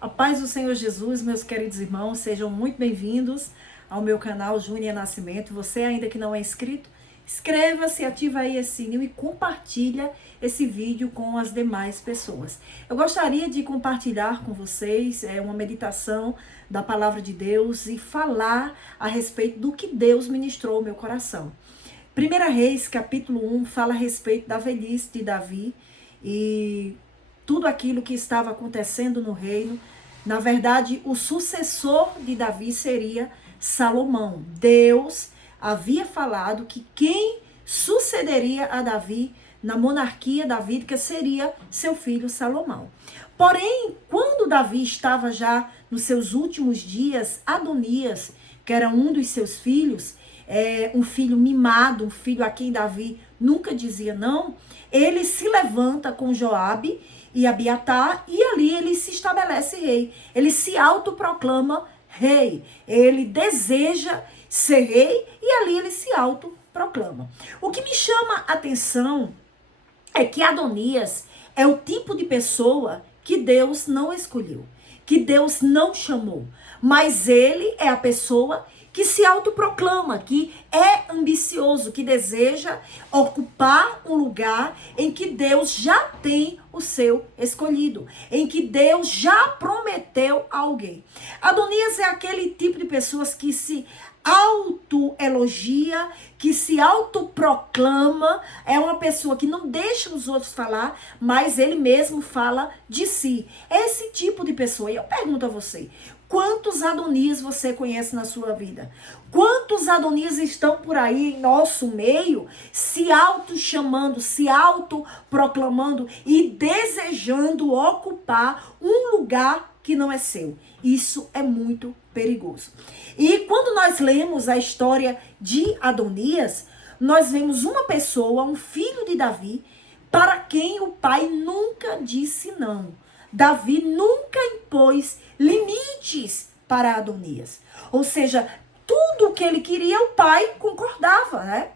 A paz do Senhor Jesus, meus queridos irmãos, sejam muito bem-vindos ao meu canal Júnia Nascimento. Você ainda que não é inscrito, inscreva-se, ativa aí esse sininho e compartilha esse vídeo com as demais pessoas. Eu gostaria de compartilhar com vocês uma meditação da palavra de Deus e falar a respeito do que Deus ministrou ao meu coração. 1 Reis, capítulo 1, fala a respeito da velhice de Davi e tudo aquilo que estava acontecendo no reino. Na verdade, o sucessor de Davi seria Salomão. Deus havia falado que quem sucederia a Davi na monarquia davídica seria seu filho Salomão. Porém, quando Davi estava já nos seus últimos dias, Adonias, que era um dos seus filhos, um filho mimado, um filho a quem Davi nunca dizia não, ele se levanta com Joabe e Abiatar, e ali ele se estabelece rei. Ele se autoproclama rei. Ele deseja ser rei e ali ele se autoproclama. O que me chama a atenção é que Adonias é o tipo de pessoa que Deus não escolheu, que Deus não chamou, mas ele é a pessoa que se autoproclama, que é ambicioso, que deseja ocupar um lugar em que Deus já tem o seu escolhido, em que Deus já prometeu a alguém. Adonias é aquele tipo de pessoas que se autoelogia, que se autoproclama, é uma pessoa que não deixa os outros falar, mas ele mesmo fala de si. É esse tipo de pessoa. E eu pergunto a você, quantos Adonias você conhece na sua vida? Quantos Adonias estão por aí em nosso meio, se auto-chamando, se auto-proclamando e desejando ocupar um lugar que não é seu? Isso é muito perigoso. E quando nós lemos a história de Adonias, nós vemos uma pessoa, um filho de Davi, para quem o pai nunca disse não. Davi nunca impôs limites para Adonias. Ou seja, tudo o que ele queria, o pai concordava, né?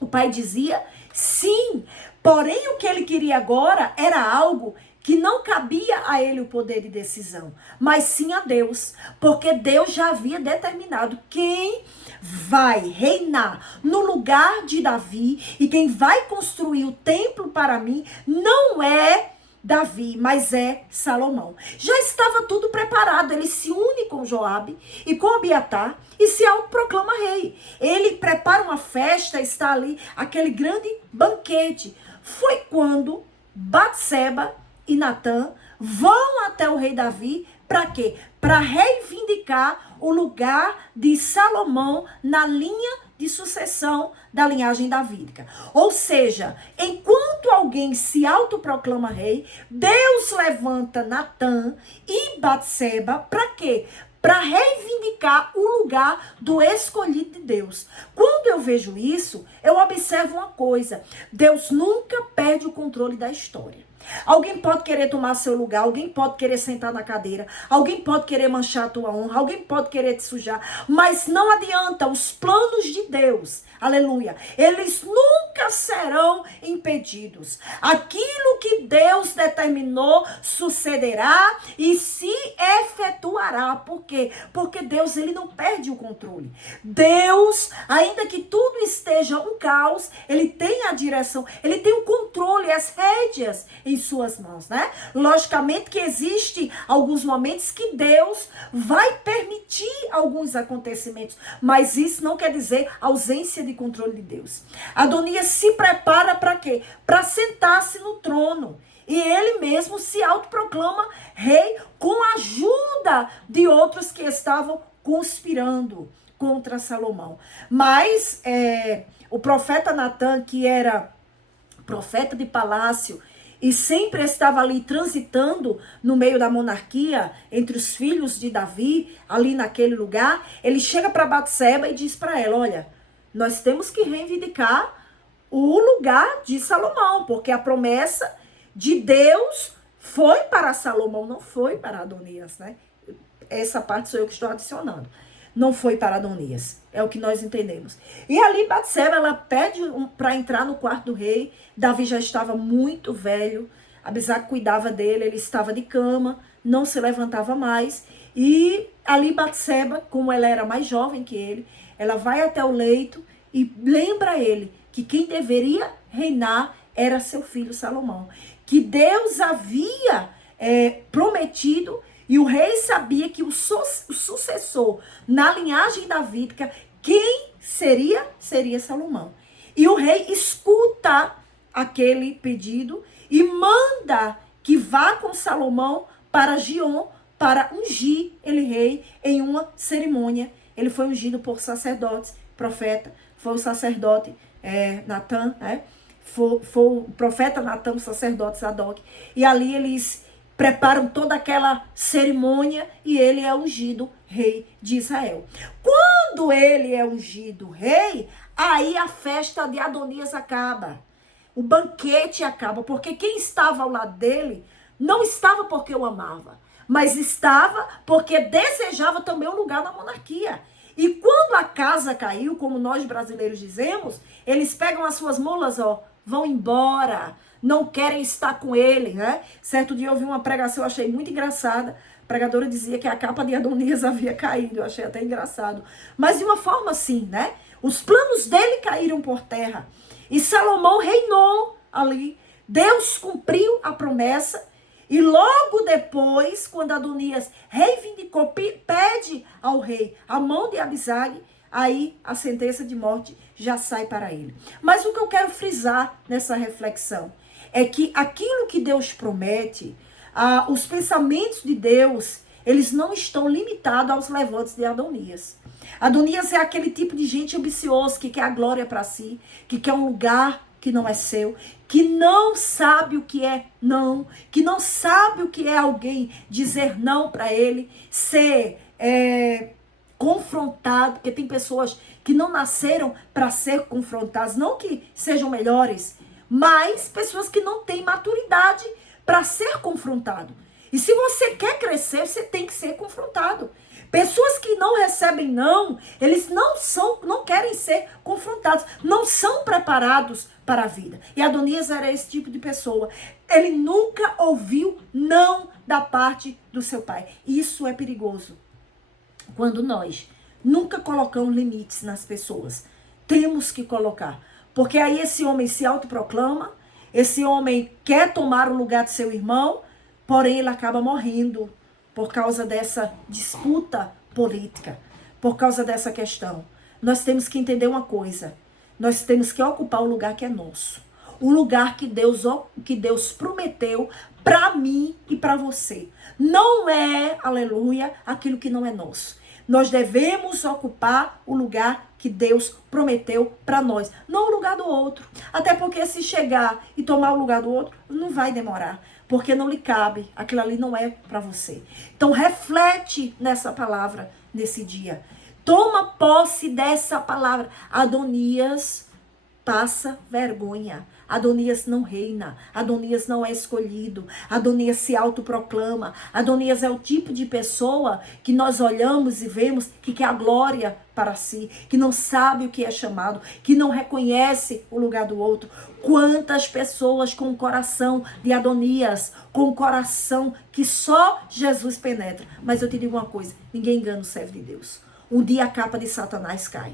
O pai dizia sim, porém o que ele queria agora era algo que não cabia a ele o poder de decisão, mas sim a Deus, porque Deus já havia determinado quem vai reinar no lugar de Davi e quem vai construir o templo para mim não é Davi, mas é Salomão. Já estava tudo preparado. Ele se une com Joabe e com Abiatar e se autoproclama rei. Ele prepara uma festa, está ali aquele grande banquete. Foi quando Batseba e Natã vão até o rei Davi, para quê? Para reivindicar o lugar de Salomão na linha de sucessão da linhagem davídica. Ou seja, enquanto alguém se autoproclama rei, Deus levanta Natã e Batseba para quê? Para reivindicar o lugar do escolhido de Deus. Quando eu vejo isso, eu observo uma coisa: Deus nunca perde o controle da história. Alguém pode querer tomar seu lugar, alguém pode querer sentar na cadeira, alguém pode querer manchar a tua honra, alguém pode querer te sujar, mas não adianta, os planos de Deus, aleluia, eles nunca serão impedidos. Aquilo que Deus determinou sucederá e se efetuará. Por quê? Porque Deus, ele não perde o controle. Deus, ainda que tudo esteja um caos, ele tem a direção, ele tem o controle, as rédeas em suas mãos, né? Logicamente que existe alguns momentos que Deus vai permitir alguns acontecimentos, mas isso não quer dizer ausência de controle de Deus. Adonias se prepara para quê? Para sentar-se no trono. E ele mesmo se autoproclama rei com a ajuda de outros que estavam conspirando contra Salomão. Mas o profeta Natã, que era profeta de palácio, e sempre estava ali transitando no meio da monarquia, entre os filhos de Davi, ali naquele lugar, ele chega para Batseba e diz para ela, olha, nós temos que reivindicar o lugar de Salomão, porque a promessa de Deus foi para Salomão, não foi para Adonias, né? Essa parte sou eu que estou adicionando. Não foi para Adonias. É o que nós entendemos. E ali Batseba, ela pede para entrar no quarto do rei. Davi já estava muito velho. Abisag cuidava dele, ele estava de cama, não se levantava mais. E ali Batseba, como ela era mais jovem que ele, ela vai até o leito e lembra ele que quem deveria reinar era seu filho Salomão. Que Deus havia prometido, e o rei sabia que o sucessor na linhagem davídica, quem seria? Seria Salomão. E o rei escuta aquele pedido e manda que vá com Salomão para Gion, para ungir ele rei em uma cerimônia. Ele foi ungido por sacerdotes, profeta, foi o sacerdote Natan, né? Foi o profeta Natan, o sacerdote Zadok. E ali eles preparam toda aquela cerimônia e ele é ungido rei de Israel. Quando ele é ungido rei, aí a festa de Adonias acaba. O banquete acaba, porque quem estava ao lado dele não estava porque o amava, mas estava porque desejava também um lugar na monarquia. E quando a casa caiu, como nós brasileiros dizemos, eles pegam as suas mulas, vão embora, não querem estar com ele, né? Certo dia eu ouvi uma pregação, eu achei muito engraçada. A pregadora dizia que a capa de Adonias havia caído, eu achei até engraçado. Mas de uma forma assim, né? Os planos dele caíram por terra. E Salomão reinou ali. Deus cumpriu a promessa. E logo depois, quando Adonias reivindicou, pede ao rei a mão de Abisag, aí a sentença de morte já sai para ele. Mas o que eu quero frisar nessa reflexão é que aquilo que Deus promete, os pensamentos de Deus, eles não estão limitados aos levantes de Adonias. Adonias é aquele tipo de gente ambicioso que quer a glória para si, que quer um lugar que não é seu, que não sabe o que é não, que não sabe o que é alguém dizer não para ele, ser confrontado, porque tem pessoas que não nasceram para ser confrontadas, não que sejam melhores, mas pessoas que não têm maturidade para ser confrontado. E se você quer crescer, você tem que ser confrontado. Pessoas que não recebem não, eles não querem ser confrontados, não são preparados para a vida. E Adonias era esse tipo de pessoa. Ele nunca ouviu não da parte do seu pai. Isso é perigoso. Quando nós nunca colocamos limites nas pessoas, temos que colocar. Porque aí esse homem se autoproclama, esse homem quer tomar o lugar de seu irmão, porém ele acaba morrendo por causa dessa disputa política, por causa dessa questão. Nós temos que entender uma coisa. Nós temos que ocupar o lugar que é nosso. O lugar que Deus prometeu para mim e para você. Não é, aleluia, aquilo que não é nosso. Nós devemos ocupar o lugar que Deus prometeu para nós, não o lugar do outro. Até porque se chegar e tomar o lugar do outro, não vai demorar, porque não lhe cabe, aquilo ali não é para você. Então reflete nessa palavra nesse dia. Toma posse dessa palavra. Adonias passa vergonha. Adonias não reina, Adonias não é escolhido, Adonias se autoproclama. Adonias é o tipo de pessoa que nós olhamos e vemos que quer a glória para si, que não sabe o que é chamado, que não reconhece o lugar do outro. Quantas pessoas com o coração de Adonias, com o coração que só Jesus penetra. Mas eu te digo uma coisa, ninguém engana o servo de Deus. Um dia a capa de Satanás cai.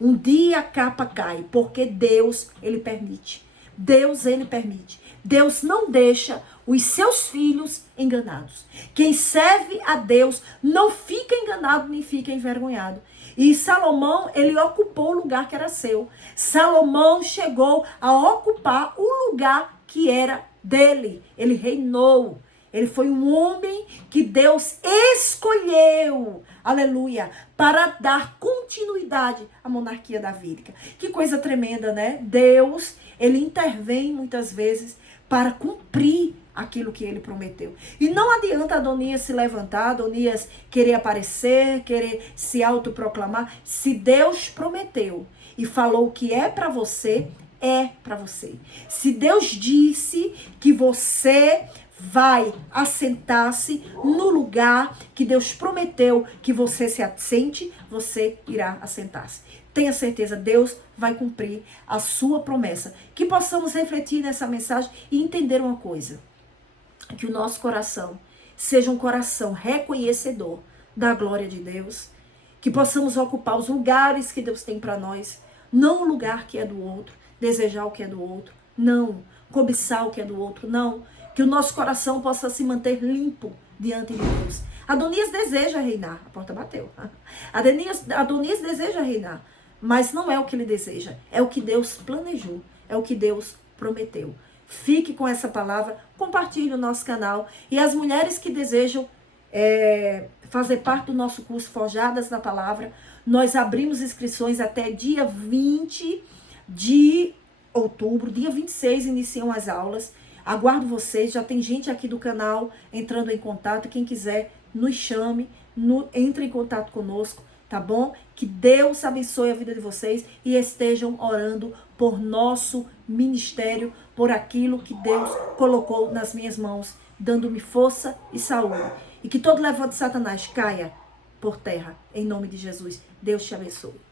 Um dia a capa cai, porque Deus, ele permite. Deus, ele permite. Deus não deixa os seus filhos enganados. Quem serve a Deus não fica enganado nem fica envergonhado. E Salomão, ele ocupou o lugar que era seu. Salomão chegou a ocupar o lugar que era dele. Ele reinou. Ele foi um homem que Deus escolheu, aleluia, para dar continuidade à monarquia davídica. Que coisa tremenda, né? Deus, ele intervém muitas vezes para cumprir aquilo que ele prometeu. E não adianta Adonias se levantar, Adonias querer aparecer, querer se autoproclamar. Se Deus prometeu e falou o que é para você, é para você. Se Deus disse que você vai assentar-se no lugar que Deus prometeu que você se assente, você irá assentar-se. Tenha certeza, Deus vai cumprir a sua promessa. Que possamos refletir nessa mensagem e entender uma coisa. Que o nosso coração seja um coração reconhecedor da glória de Deus, que possamos ocupar os lugares que Deus tem para nós, não o lugar que é do outro, desejar o que é do outro, não, cobiçar o que é do outro, não, que o nosso coração possa se manter limpo diante de Deus. Adonias deseja reinar, a porta bateu. Adonias deseja reinar, mas não é o que ele deseja, é o que Deus planejou, é o que Deus prometeu. Fique com essa palavra, compartilhe o nosso canal e as mulheres que desejam fazer parte do nosso curso Forjadas na Palavra, nós abrimos inscrições até dia 20 de outubro, dia 26 iniciam as aulas. Aguardo vocês, já tem gente aqui do canal entrando em contato, quem quiser nos chame, entre em contato conosco, tá bom? Que Deus abençoe a vida de vocês e estejam orando por nosso ministério, por aquilo que Deus colocou nas minhas mãos, dando-me força e saúde. E que todo levante de Satanás caia por terra, em nome de Jesus. Deus te abençoe.